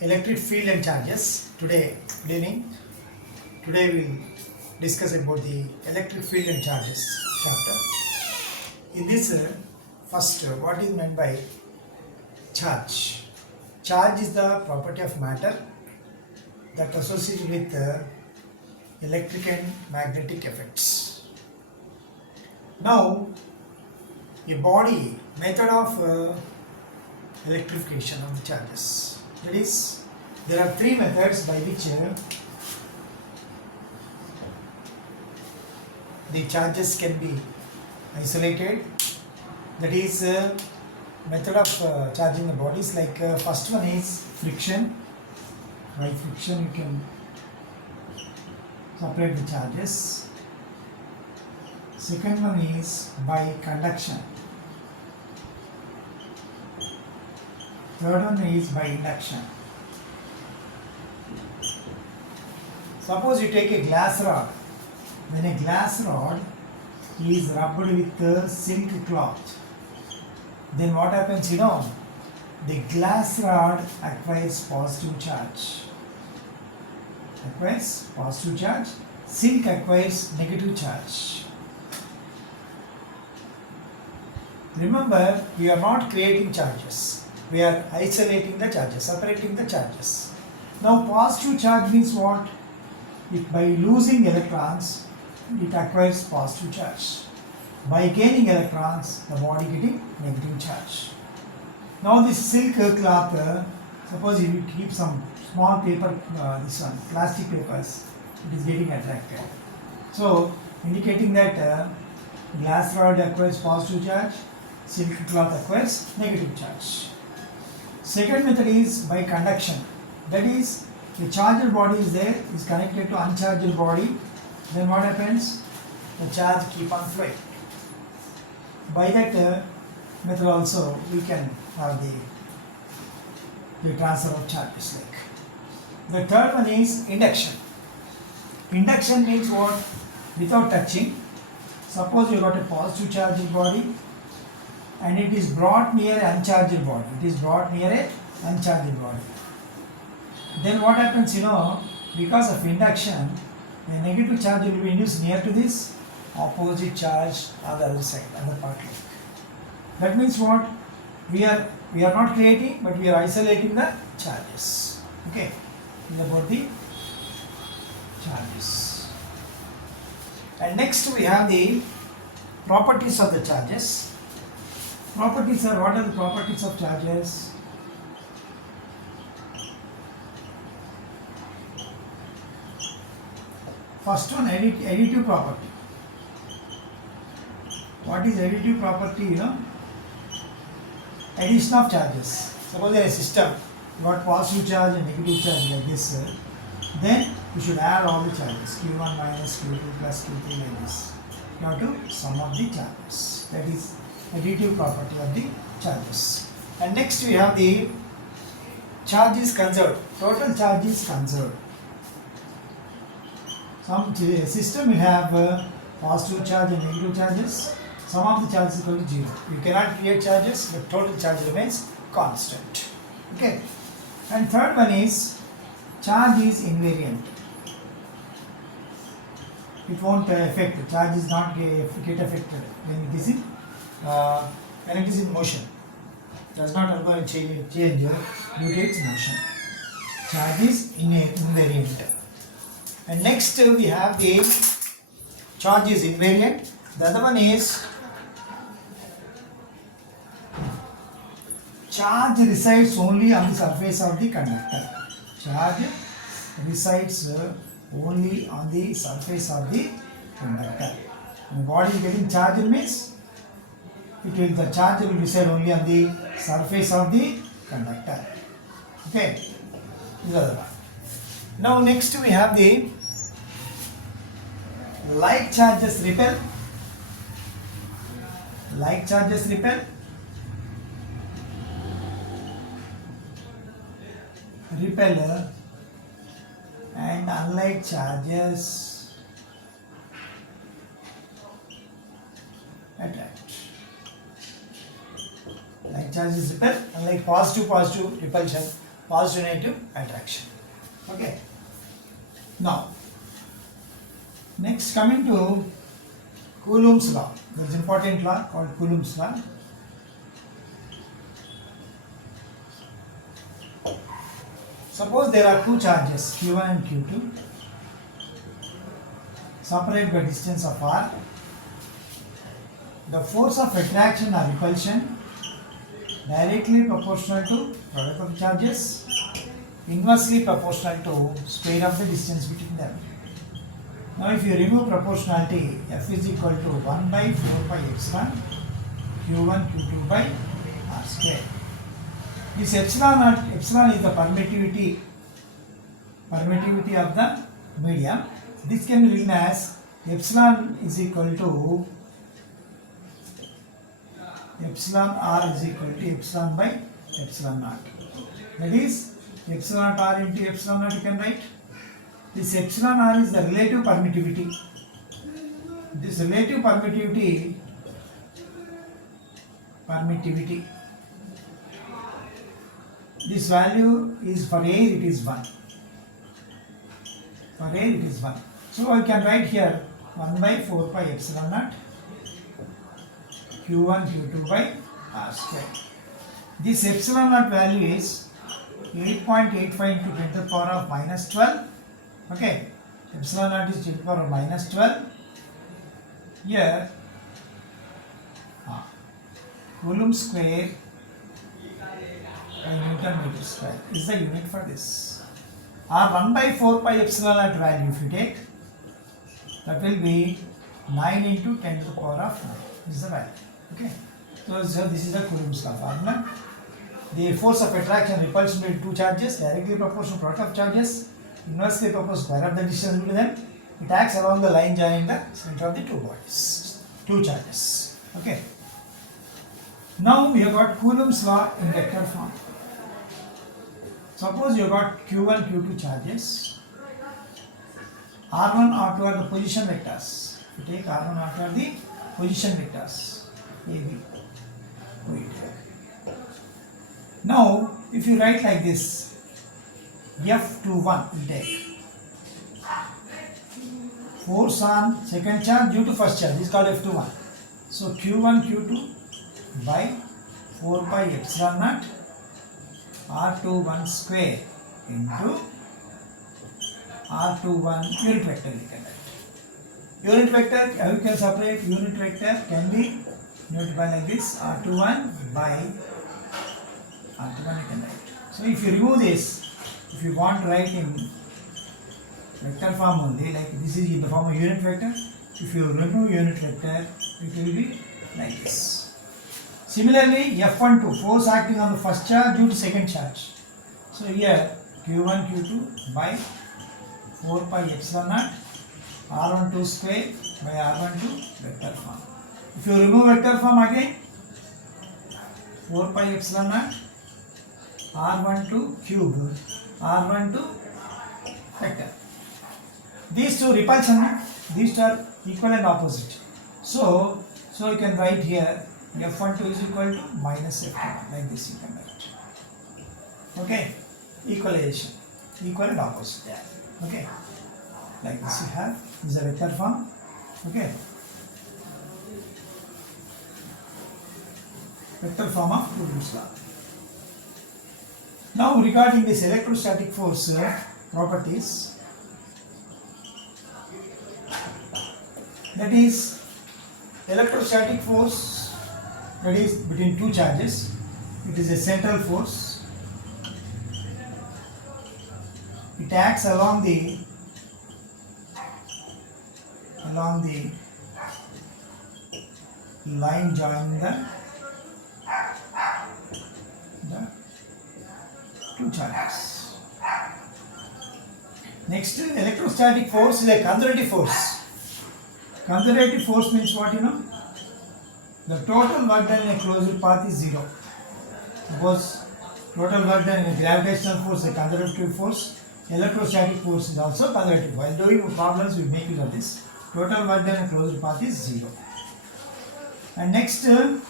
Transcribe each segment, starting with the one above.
electric field and charges. Today, good evening. Today we will discuss about the electric field and charges chapter. In this, first, what is meant by charge? Charge is the property of matter that associated with electric and magnetic effects. Now, a body method of electrification of the charges. That is, there are three methods by which the charges can be isolated. That is, method of charging the bodies. Like first one is friction. By friction, you can separate the charges. Second one is by conduction. Third one is by induction. Suppose you take a glass rod. When a glass rod is rubbed with silk cloth, then what happens, the glass rod acquires positive charge. Silk acquires negative charge. Remember, we are not creating charges. We are isolating the charges, separating the charges. Now, positive charge means what? If by losing electrons, it acquires positive charge. By gaining electrons, the body getting negative charge. Now, this silk cloth, suppose if you keep some small paper, plastic papers, it is getting attracted. So, indicating that glass rod acquires positive charge, silk cloth acquires negative charge. Second method is by conduction. That is, the charged body is there, is connected to uncharged body. Then what happens? The charge keep on flowing. By that method also we can have the transfer of charges. Like the third one is induction. Induction means what? Without touching. Suppose you got a positive charged body and it is brought near an uncharged body. Then what happens, because of induction, the negative charge will be induced near to this, opposite charge on the other side, other part. That means what? We are not creating, but we are isolating the charges. Okay, this is about the charges. And next we have the properties of the charges. Properties are, what are the properties of charges? First one, additive property. What is additive property? Addition of charges. Suppose there is a system, got positive charge and negative charge like this. Then you should add all the charges, Q1 minus Q2 plus Q3 like this. You have to sum up the charges. That is additive property of the charges. And next we have the charge is conserved. Total charge is conserved. Some system will have positive charge and negative charges. Sum of the charge is equal to 0. You cannot create charges, but total charge remains constant. Okay. And third one is charge is invariant. It won't affect. The charge is not get affected when it is in motion. Does not undergo change due to its motion. Charge is invariant. And next we have the charge is invariant. The other one is charge resides only on the surface of the conductor. Charge resides only on the surface of the conductor. When the body is getting charged means the charge will reside only on the surface of the conductor. Okay, this is the other one. Now next we have the like charges repel. Like charges repel. Repel and unlike charges attract. Like charge is repel, unlike positive repulsion, positive negative attraction. Okay. Now, next coming to Coulomb's law. There is an important law called Coulomb's law. Suppose there are two charges Q1 and Q2 separated by distance of r. The force of attraction or repulsion directly proportional to product of charges, inversely proportional to square of the distance between them. Now if you remove proportionality, F is equal to 1 by 4 pi epsilon Q1 Q2 by r square. This epsilon is the permittivity of the medium. This can be written as epsilon is equal to epsilon r is equal to epsilon by epsilon naught. That is epsilon r into epsilon naught you can write. This epsilon r is the relative permittivity. This relative permittivity this value is for air it is 1. For air it is 1. So I can write here 1 by 4 pi epsilon naught Q1 Q2 by r square. This epsilon naught value is 8.85 into 10 to the power of minus 12. Okay, epsilon naught is 10 to the power of minus 12. Here Coulomb square by Newton meter square is the unit for this. Or 1 by 4 pi epsilon naught value if you take, that will be 9 into 10 to the power of 9 is the value. Okay, so this is the Coulomb's law formula. The force of attraction repulsion between two charges directly proportional to product of charges, inversely proportional to square of the distance between them. It acts along the line joining the center of the two bodies, two charges. Okay. Now we have got Coulomb's law in vector form. Suppose you got Q1, Q2 charges. R1, R2 are the position vectors. If you take R1, R2 are the position vectors. A, B. Wait. Now, if you write like this, F21 you take. Force on second charge due to first charge is called F21. So Q1, Q2 by 4 pi epsilon naught R21 square into R21 unit vector you can write. Unit vector, how you can separate unit vector can be noted by like this R21 by R21 you can write. So if you remove this, if you want to write in vector form only, like this is in the form of unit vector, if you remove unit vector, it will be like this. Similarly, F12 force acting on the first charge due to second charge. So here Q1 Q2 by 4 pi epsilon naught R12 square by R12 vector form. If you remove vector form again, 4 pi epsilon naught R12 cube R12 vector. These two repulsion, these two are equal and opposite. So you can write here F12 is equal to minus F21, like this you can write. Okay, equalization, equal and opposite there. Okay, like this you have, this is a vector form. Okay, vector form of Coulomb's law. Now regarding this electrostatic force properties, that is electrostatic force, that is between two charges. It is a central force. It acts along the line joining the two charges. Next, electrostatic force is a conservative force. Conservative force means what you know? The total work done in a closed path is 0. Suppose total work done in a gravitational force is a conservative force, electrostatic force is also conservative. While doing problems, we make use of this. Total work done in a closed path is 0. And next, the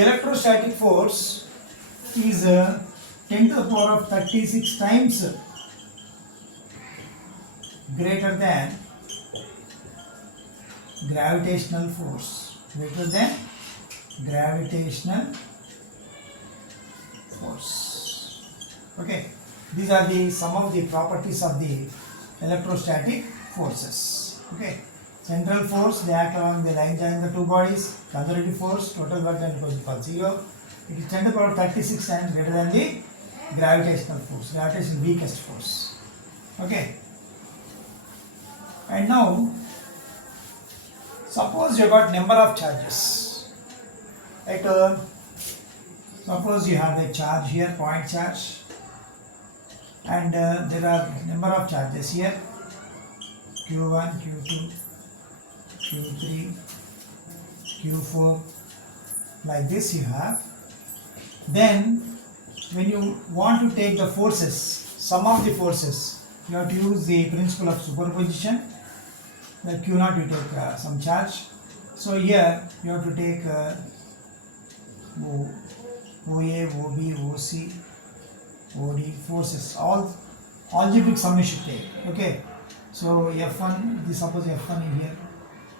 electrostatic force is 10 to the power of 36 times greater than gravitational force. Greater than gravitational force. Okay. These are the some of the properties of the electrostatic forces. Okay. Central force, they act along the line joining the two bodies. Conservative force, total work done equals 0. It is 10 to the power 36 times greater than the gravitational force, gravitational weakest force. Okay. And now, suppose you got number of charges. Right? Suppose you have a charge here, point charge, and there are number of charges here, Q1, Q2, Q3, Q4, like this you have. Then when you want to take the forces, sum of the forces, you have to use the principle of superposition. The Q0 you take some charge. So here you have to take OA, OB, OC, OD forces. All algebraic sum you should take. Okay. So F1, this suppose F1 in here.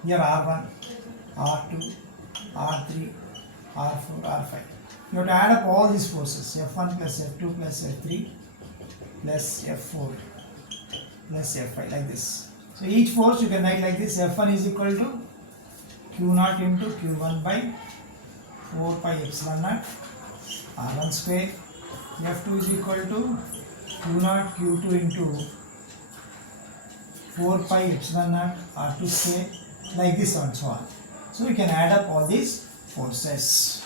Here R1, R2, R3, R4, R5. You have to add up all these forces. F1 plus F2 plus F3 plus F4 plus F5, like this. So each force you can write like this. F1 is equal to Q0 into Q1 by 4 pi epsilon naught R1 square. F2 is equal to Q0 Q2 into 4 pi epsilon naught R2 square, like this and so on. So you can add up all these forces.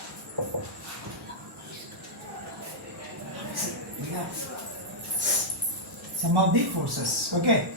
We have some of the forces. Okay.